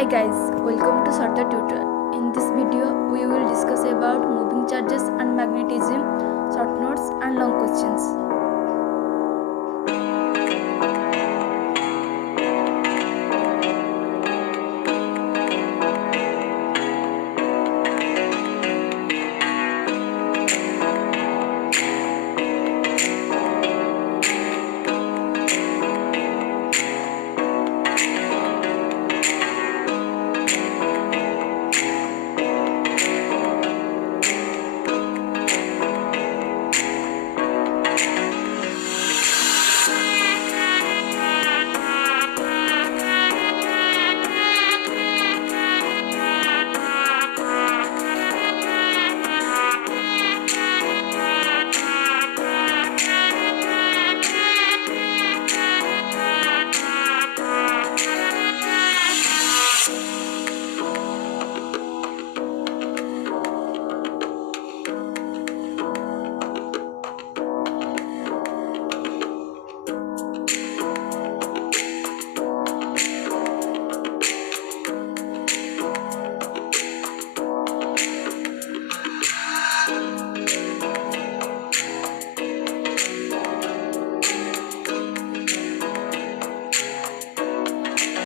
Hi guys, welcome to Sarita tutor. In this video, we will discuss about moving charges and magnetism, short notes and long questions.